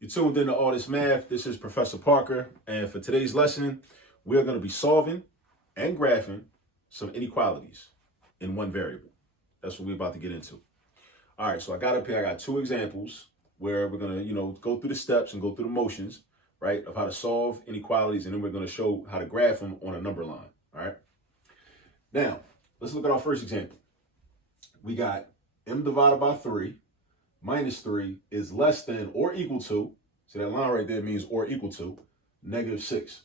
You tuned into All This Math. This is Professor Parker, and for today's lesson, we're going to be solving and graphing some inequalities in one variable. That's what we're about to get into. All right, so I got up here, I got two examples where we're going to, go through the steps and go through the motions, right, of how to solve inequalities, and then we're going to show how to graph them on a number line, all right? Now, let's look at our first example. We got m divided by 3 minus 3 is less than or equal to, so that line right there means or equal to, negative 6.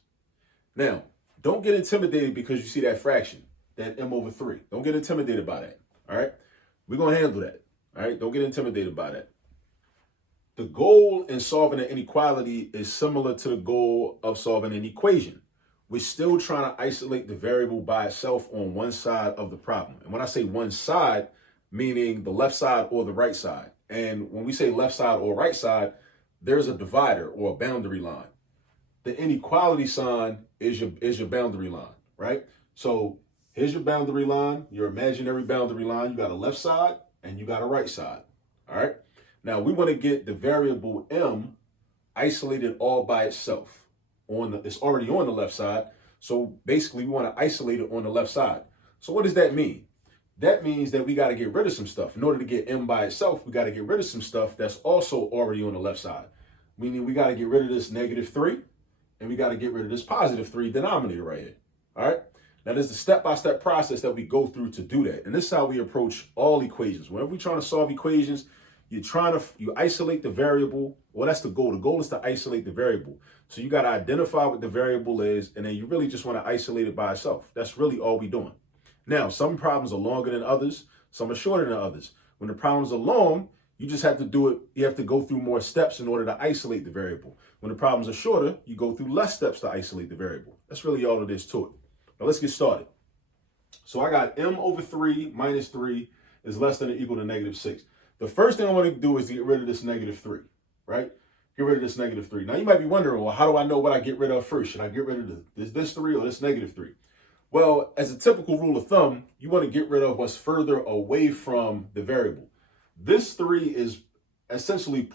Now, don't get intimidated because you see that fraction, that m over 3. Don't get intimidated by that, all right? We're going to handle that, all right? Don't get intimidated by that. The goal in solving an inequality is similar to the goal of solving an equation. We're still trying to isolate the variable by itself on one side of the problem. And when I say one side, meaning the left side or the right side. And when we say left side or right side, there's a divider or a boundary line. The inequality sign is your boundary line, right? So here's your boundary line, your imaginary boundary line. You got a left side and you got a right side, all right? Now we want to get the variable m isolated all by itself. It's already on the left side. So basically we want to isolate it on the left side. So what does that mean? That means that we got to get rid of some stuff. In order to get m by itself, we got to get rid of some stuff that's also already on the left side. Meaning we got to get rid of this negative 3 and we got to get rid of this positive 3 denominator right here. All right. Now there's the step-by-step process that we go through to do that. And this is how we approach all equations. Whenever we're trying to solve equations, you isolate the variable. Well, that's the goal. The goal is to isolate the variable. So you got to identify what the variable is, and then you really just want to isolate it by itself. That's really all we're doing. Now, some problems are longer than others. Some are shorter than others. When the problems are long, you just have to do it. You have to go through more steps in order to isolate the variable. When the problems are shorter, you go through less steps to isolate the variable. That's really all it is to it. Now let's get started. So I got m over 3 minus 3 is less than or equal to negative 6. The first thing I want to do is get rid of this negative 3, right? Get rid of this negative 3. Now you might be wondering, well, how do I know what I get rid of first? Should I get rid of this 3 or this negative 3? Well, as a typical rule of thumb, you want to get rid of what's further away from the variable. This 3 is essentially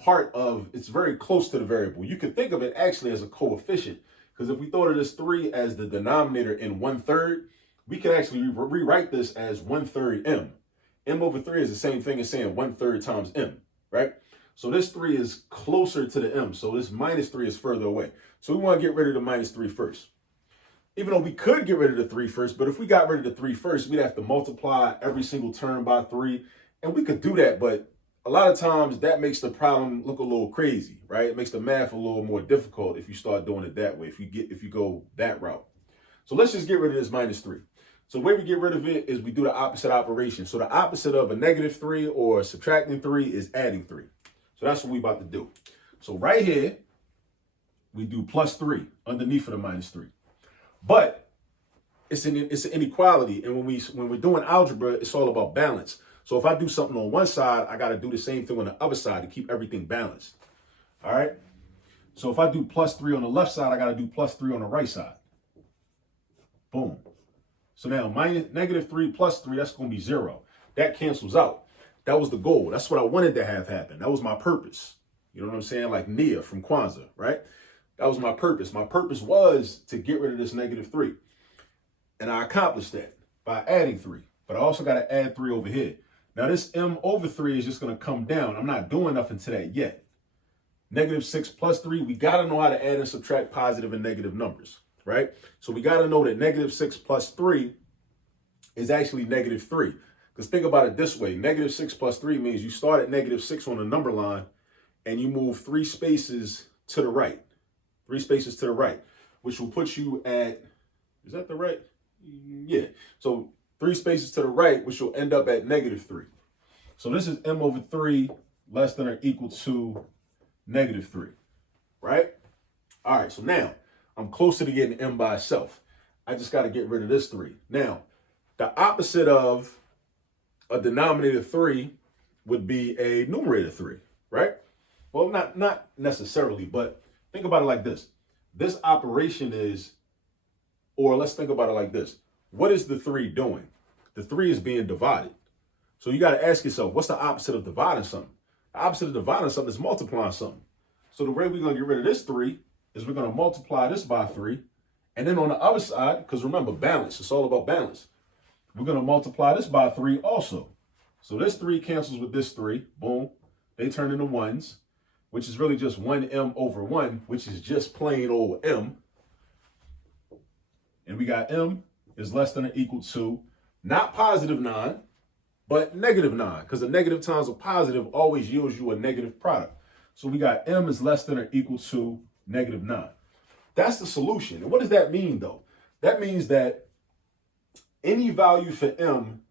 it's very close to the variable. You could think of it actually as a coefficient, because if we thought of this 3 as the denominator in 1/3, we can actually rewrite this as 1/3 m. M over 3 is the same thing as saying 1/3 times m, right? So this 3 is closer to the m. So this minus 3 is further away. So we want to get rid of the minus 3 first. Even though we could get rid of the 3 first, but if we got rid of the 3 first, we'd have to multiply every single term by 3. And we could do that, but a lot of times that makes the problem look a little crazy, right? It makes the math a little more difficult if you start doing it that way, if you go that route. So let's just get rid of this minus 3. So the way we get rid of it is we do the opposite operation. So the opposite of a negative 3 or subtracting 3 is adding 3. So that's what we're about to do. So right here, we do plus 3 underneath of the minus 3. But it's an inequality. And when we're doing algebra, it's all about balance. So if I do something on one side, I got to do the same thing on the other side to keep everything balanced. All right. So if I do plus 3 on the left side, I got to do plus 3 on the right side. Boom. So now negative 3 plus 3, that's going to be 0. That cancels out. That was the goal. That's what I wanted to have happen. That was my purpose. You know what I'm saying? Like Nia from Kwanzaa, right? That was my purpose. My purpose was to get rid of this negative 3. And I accomplished that by adding 3. But I also got to add 3 over here. Now this m over 3 is just going to come down. I'm not doing nothing to that yet. Negative 6 plus 3, we got to know how to add and subtract positive and negative numbers, right? So we got to know that negative 6 plus 3 is actually negative 3. Because think about it this way. Negative 6 plus 3 means you start at negative 6 on the number line and you move 3 spaces to the right. 3 spaces to the right, which will put you at, is that the right? Yeah. So 3 spaces to the right, which will end up at negative 3. So this is m over 3 less than or equal to negative 3, right? All right, so now I'm closer to getting m by itself. I just got to get rid of this 3. Now, the opposite of a denominator 3 would be a numerator 3, right? Well, not necessarily, but think about it like this. This operation is, or let's think about it like this. What is the 3 doing? The 3 is being divided. So you got to ask yourself, what's the opposite of dividing something? The opposite of dividing something is multiplying something. So the way we're going to get rid of this 3 is we're going to multiply this by 3. And then on the other side, because remember, balance, it's all about balance. We're going to multiply this by 3 also. So this 3 cancels with this 3. Boom. They turn into 1s, which is really just 1m over 1, which is just plain old m. And we got m is less than or equal to, not positive 9, but negative 9, because a negative times a positive always yields you a negative product. So we got m is less than or equal to negative 9. That's the solution. And what does that mean, though? That means that any value for m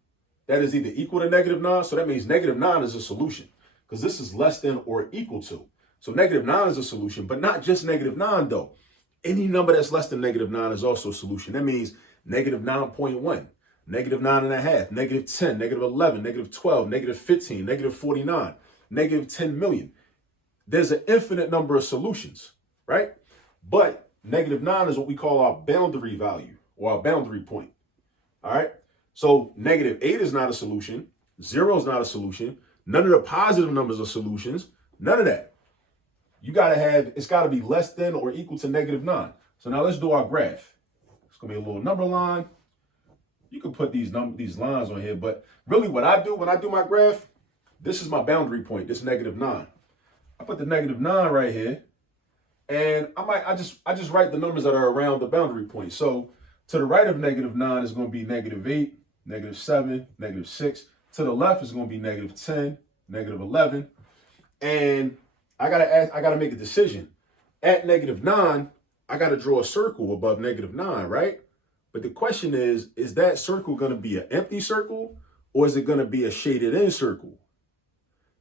that is either equal to negative 9, so that means negative 9 is a solution, because this is less than or equal to. So negative 9 is a solution, but not just negative 9, though. Any number that's less than negative 9 is also a solution. That means negative 9.1, negative 9.5, negative 10, negative 11, negative 12, negative 15, negative 49, negative 10 million. There's an infinite number of solutions, right? But negative 9 is what we call our boundary value or our boundary point. All right. So negative 8 is not a solution. 0 is not a solution. None of the positive numbers are solutions. None of that. You got to have, it's got to be less than or equal to negative 9. So now let's do our graph. It's going to be a little number line. You can put these lines on here, but really what I do when I do my graph, this is my boundary point, this negative 9. I put the negative 9 right here, and I just write the numbers that are around the boundary point. So to the right of negative 9 is going to be negative 8, negative 7, negative 6. To the left is going to be negative 10, negative 11. And I gotta make a decision. At negative 9, I gotta draw a circle above negative 9, right? But the question is that circle gonna be an empty circle, or is it gonna be a shaded in circle?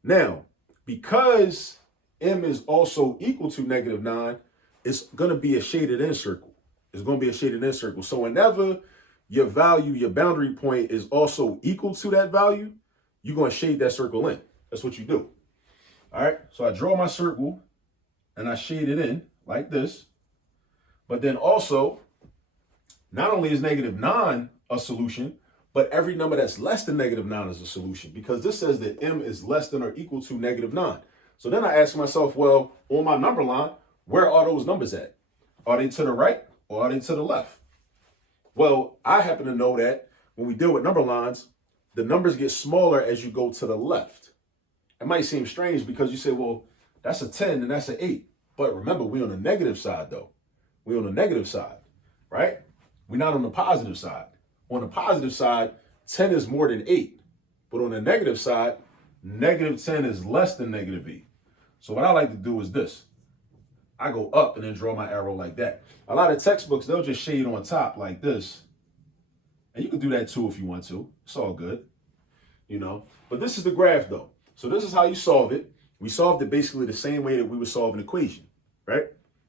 Now, because m is also equal to negative 9, it's gonna be a shaded in circle. It's gonna be a shaded in circle. So whenever your value, your boundary point is also equal to that value, you're gonna shade that circle in. That's what you do. All right, so I draw my circle and I shade it in like this. But then also, not only is negative 9 a solution, but every number that's less than negative 9 is a solution, because this says that m is less than or equal to negative 9. So then I ask myself, well, on my number line, where are those numbers at? Are they to the right or are they to the left? Well, I happen to know that when we deal with number lines, the numbers get smaller as you go to the left. It might seem strange because you say, well, that's a 10 and that's an 8. But remember, we're on the negative side, though. We're on the negative side, right? We're not on the positive side. On the positive side, 10 is more than 8. But on the negative side, negative 10 is less than negative 8. So what I like to do is this. I go up and then draw my arrow like that. A lot of textbooks, they'll just shade on top like this. And you can do that too if you want to. It's all good, you know. But this is the graph, though. So this is how you solve it. We solved it basically the same way that we would solve an equation, right?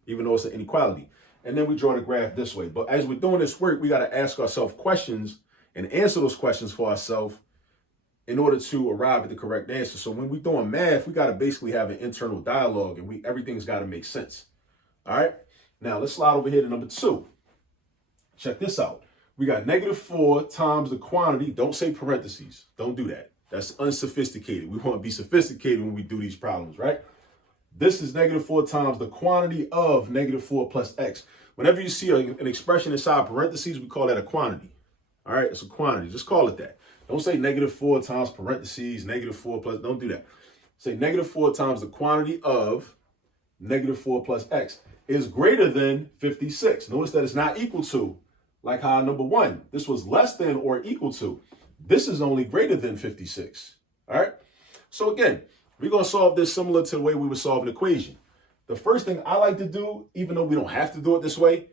Even though it's an inequality. And then we draw the graph this way. But as we're doing this work, we got to ask ourselves questions and answer those questions for ourselves in order to arrive at the correct answer. So when we're doing math, we got to basically have an internal dialogue, and everything's got to make sense. All right. Now let's slide over here to number 2. Check this out. We got negative 4 times the quantity. Don't say parentheses. Don't do that. That's unsophisticated. We want to be sophisticated when we do these problems, right? This is negative 4 times the quantity of negative 4 plus x. Whenever you see an expression inside parentheses, we call that a quantity. All right, it's a quantity. Just call it that. Don't say negative 4 times parentheses, negative 4 plus. Don't do that. Say negative 4 times the quantity of negative 4 plus x is greater than 56. Notice that it's not equal to, like how number 1, this was less than or equal to. This is only greater than 56. All right. So again, we're going to solve this similar to the way we would solve an equation. The first thing I like to do, even though we don't have to do it this way,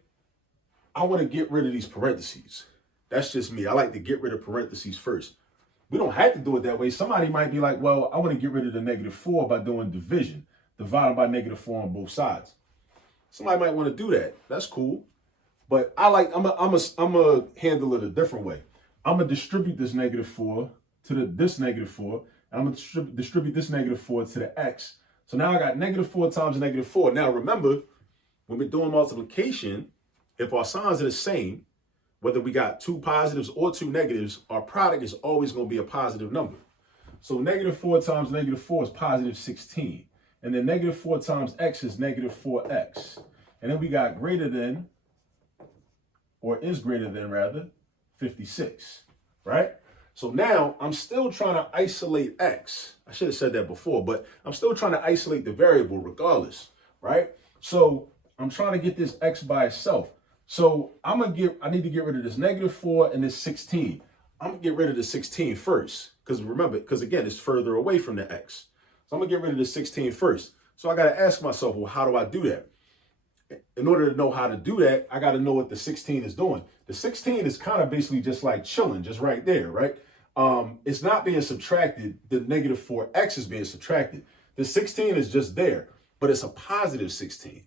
I want to get rid of these parentheses. That's just me. I like to get rid of parentheses first. We don't have to do it that way. Somebody might be like, well, I want to get rid of the negative 4 by doing division, divided by negative 4 on both sides. Somebody might want to do that. That's cool. But I'm gonna handle it a different way. I'm going to distribute this negative 4 to this negative 4. And I'm going to distribute this negative 4 to the x. So now I got negative 4 times negative 4. Now remember, when we're doing multiplication, if our signs are the same, whether we got 2 positives or 2 negatives, our product is always going to be a positive number. So negative 4 times negative 4 is positive 16. And then negative 4 times x is negative 4x. And then we got greater than, or is greater than rather, 56, right? So now I'm still trying to isolate x. I should have said that before, but I'm still trying to isolate the variable regardless, right? So I'm trying to get this x by itself. So I need to get rid of this negative 4 and this 16. I'm gonna get rid of the 16 first, because remember, because again, it's further away from the x. So I'm gonna get rid of the 16 first. So I gotta ask myself, well, how do I do that? In order to know how to do that, I gotta know what the 16 is doing. The 16 is kind of basically just like chilling, just right there, right? It's not being subtracted. The negative 4x is being subtracted. The 16 is just there, but it's a positive 16.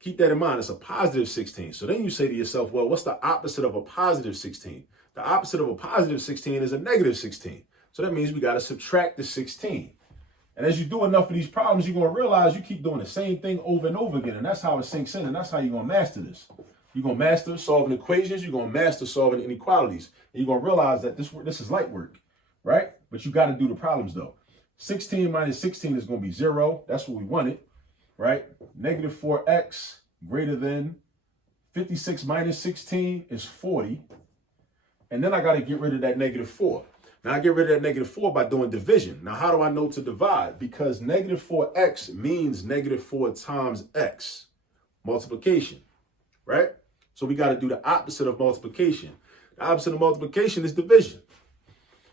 Keep that in mind, it's a positive 16. So then you say to yourself, well, what's the opposite of a positive 16? The opposite of a positive 16 is a negative 16. So that means we got to subtract the 16. And as you do enough of these problems, you're going to realize you keep doing the same thing over and over again. And that's how it sinks in. And that's how you're going to master this. You're going to master solving equations. You're going to master solving inequalities. And you're going to realize that this is light work, right? But you got to do the problems, though. 16 minus 16 is going to be 0. That's what we wanted, right? Negative 4x greater than 56 minus 16 is 40. And then I got to get rid of that negative 4. Now I get rid of that negative 4 by doing division. Now, how do I know to divide? Because negative 4x means negative 4 times x, multiplication, right? So we got to do the opposite of multiplication. The opposite of multiplication is division.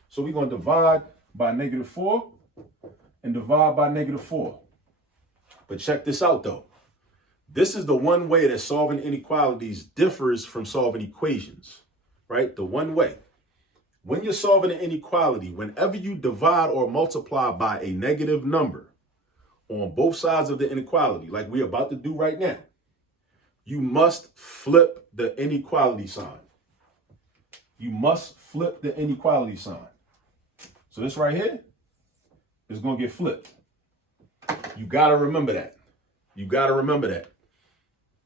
So we're going to divide by negative 4 and divide by negative 4. But check this out, though. This is the one way that solving inequalities differs from solving equations, right? The one way. When you're solving an inequality, whenever you divide or multiply by a negative number on both sides of the inequality, like we're about to do right now, you must flip the inequality sign. You must flip the inequality sign. So this right here is going to get flipped. You got to remember that. You got to remember that,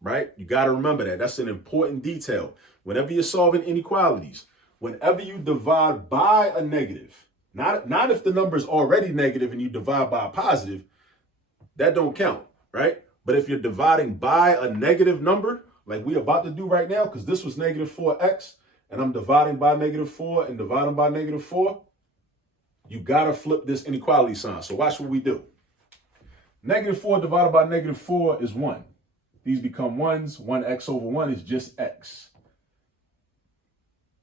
right? You got to remember that. That's an important detail. Whenever you're solving inequalities, whenever you divide by a negative, not if the number is already negative and you divide by a positive, that don't count, right? But if you're dividing by a negative number, like we're about to do right now, because this was negative 4x, and I'm dividing by negative 4 and dividing by negative 4, you got to flip this inequality sign. So watch what we do. Negative 4 divided by negative 4 is 1. These become 1s. 1x over 1 is just x.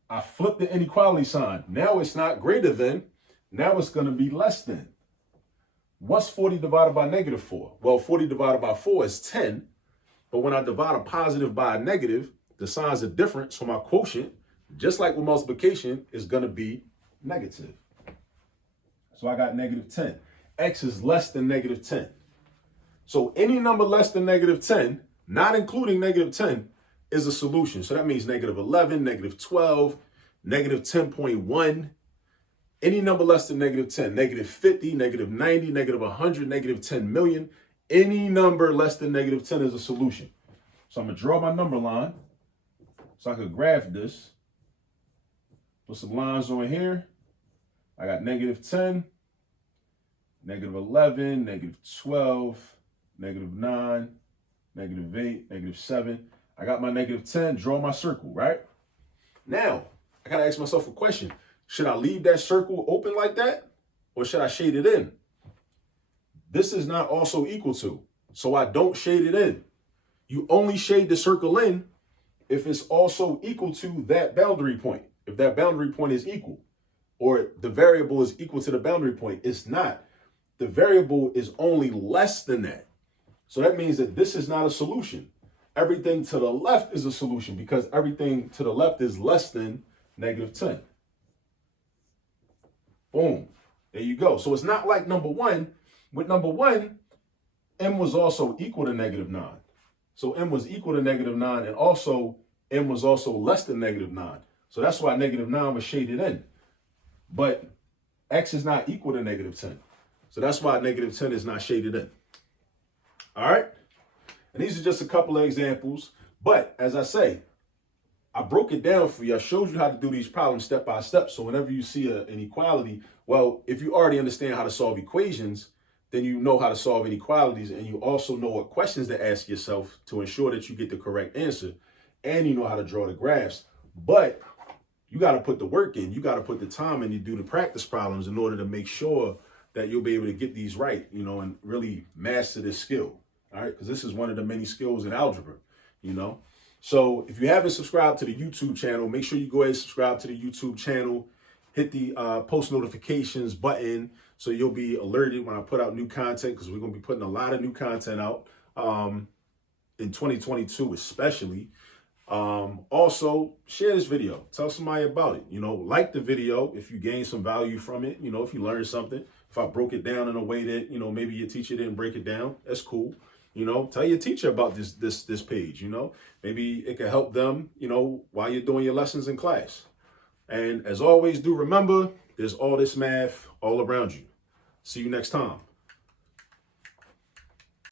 I flip the inequality sign. Now it's not greater than. Now it's going to be less than. What's 40 divided by negative 4? Well, 40 divided by 4 is 10. But when I divide a positive by a negative, the signs are different. So my quotient, just like with multiplication, is going to be negative. So I got negative 10. X is less than negative 10. So any number less than negative 10, not including negative 10, is a solution. So that means negative 11, negative 12, negative 10.1. Any number less than negative 10, negative 50, negative 90, negative 100, negative 10 million. Any number less than negative 10 is a solution. So I'm going to draw my number line so I could graph this. Put some lines on here. I got negative 10, negative 11, negative 12, negative 9, negative 8, negative 7. I got my negative 10, draw my circle, right? Now, I got to ask myself a question. Should I leave that circle open like that? Or should I shade it in? This is not also equal to, so I don't shade it in. You only shade the circle in if it's also equal to that boundary point. If that boundary point is equal, or the variable is equal to the boundary point. It's not. The variable is only less than that. So that means that this is not a solution. Everything to the left is a solution because everything to the left is less than negative 10. Boom. There you go. So it's not like number one. With number one, m was also equal to negative 9. So m was equal to negative 9, and also m was also less than negative 9. So that's why negative 9 was shaded in. But x is not equal to negative 10. So that's why negative 10 is not shaded in. All right? And these are just a couple of examples. But as I say, I broke it down for you. I showed you how to do these problems step by step. So whenever you see an inequality, well, if you already understand how to solve equations, then you know how to solve inequalities, and you also know what questions to ask yourself to ensure that you get the correct answer, and you know how to draw the graphs. But you got to put the work in. You got to put the time in. You do the practice problems in order to make sure that you'll be able to get these right, you know, and really master this skill. All right, because this is one of the many skills in algebra, you know. So if you haven't subscribed to the YouTube channel, make sure you go ahead and subscribe to the YouTube channel. Hit the post notifications button so you'll be alerted when I put out new content, because we're going to be putting a lot of new content out in 2022 especially. Also, share this video. Tell somebody about it. You know, like the video if you gain some value from it. You know, if you learned something. If I broke it down in a way that, you know, maybe your teacher didn't break it down, that's cool. You know, tell your teacher about this page. You know, maybe it can help them, you know, while you're doing your lessons in class. And as always, do remember, there's all this math all around you. See you next time.